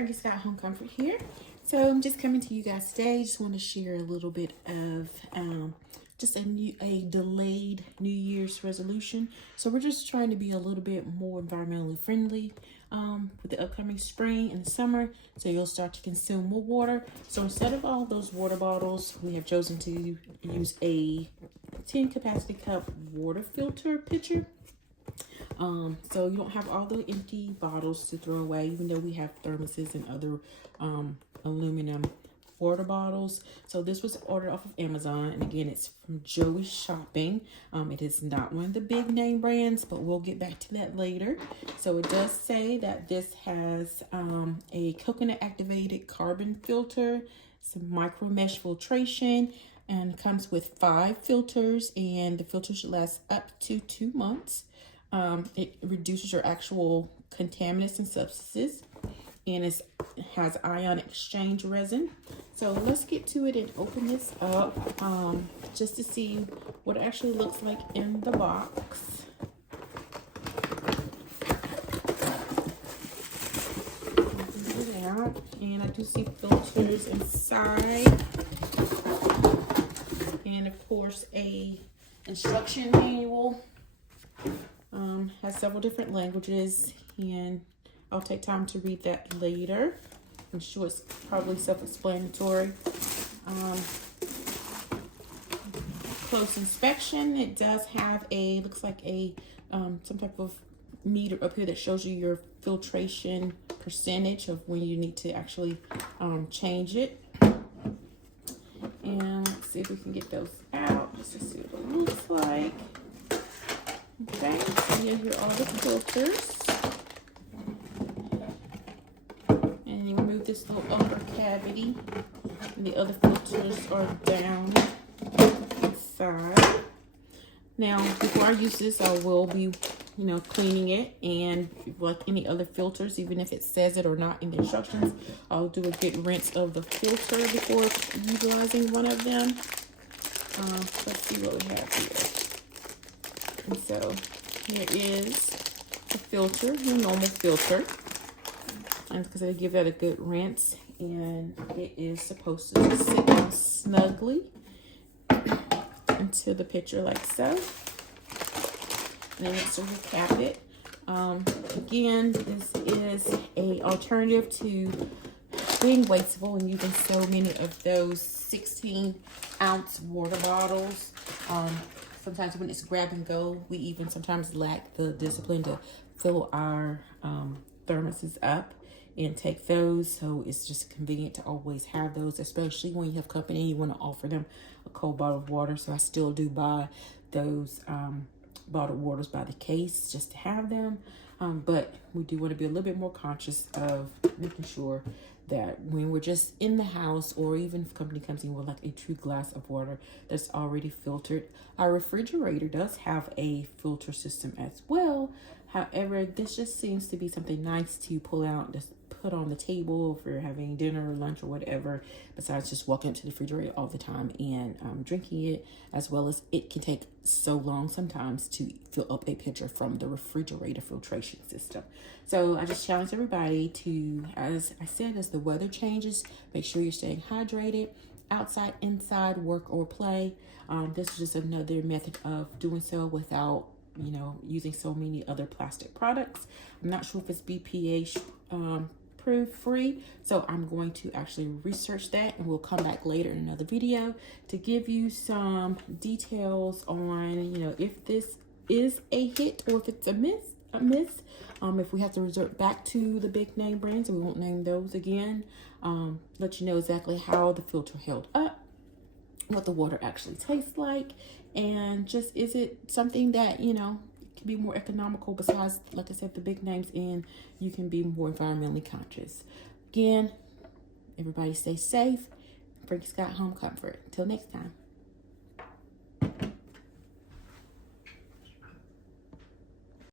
Frankie Scott Home Comfort here. So I'm just coming to you guys today. Just want to share a little bit of just a delayed New Year's resolution. So we're just trying to be a little bit more environmentally friendly with the upcoming spring and summer. So you'll start to consume more water. So instead of all those water bottles, we have chosen to use a 10 capacity cup water filter pitcher. So you don't have all the empty bottles to throw away, even though we have thermoses and other aluminum water bottles. So this was ordered off of Amazon, and again, it's from Joey's Shopping. It is not one of the big name brands, but we'll get back to that later. So it does say that this has a coconut activated carbon filter, some micro mesh filtration, and comes with 5 filters, and the filter should last up to 2 months. It reduces your actual contaminants and substances, and it has ion exchange resin. So let's get to it and open this up just to see what it actually looks like in the box. Open it out, and I do see filters inside, and of course a instruction manual. Has several different languages, and I'll take time to read that later. I'm sure it's probably self-explanatory. Close inspection. It does have a, looks like a some type of meter up here that shows you your filtration percentage of when you need to actually change it. And let's see if we can get those out just to see what it looks like. Okay, so here are all the filters. And you remove this little upper cavity, and the other filters are down inside. Now, before I use this, I will be, cleaning it, and like any other filters, even if it says it or not in the instructions, I'll do a good rinse of the filter before utilizing one of them. Let's see what we have here. And so here is the filter, your normal filter, and because I give that a good rinse, and it is supposed to just sit down snugly into the pitcher like so. And then next, you cap it. Again, this is a alternative to being wasteful and using so many of those 16-ounce water bottles. Sometimes when it's grab and go, we even sometimes lack the discipline to fill our thermoses up and take those. So it's just convenient to always have those, especially when you have company and you want to offer them a cold bottle of water. So I still do buy those bottled waters by the case just to have them. But we do want to be a little bit more conscious of making sure that when we're just in the house, or even if company comes in with like a true glass of water that's already filtered. Our refrigerator does have a filter system as well. However, this just seems to be something nice to pull out, just put on the table if you're having dinner or lunch or whatever, besides just walking up to the refrigerator all the time and drinking it, as well as it can take so long sometimes to fill up a pitcher from the refrigerator filtration system. So I just challenge everybody to, as I said, as the weather changes, make sure you're staying hydrated, outside, inside, work or play. This is just another method of doing so without using so many other plastic products. I'm not sure if it's BPA proof free, so I'm going to actually research that, and we'll come back later in another video to give you some details on if this is a hit or if it's a miss. If we have to resort back to the big name brands, and we won't name those again, let you know exactly how the filter held up, what the water actually tastes like, and just is it something that can be more economical besides, like I said, the big names, and you can be more environmentally conscious. Again, everybody stay safe. Frankie Scott Home Comfort. Till next time.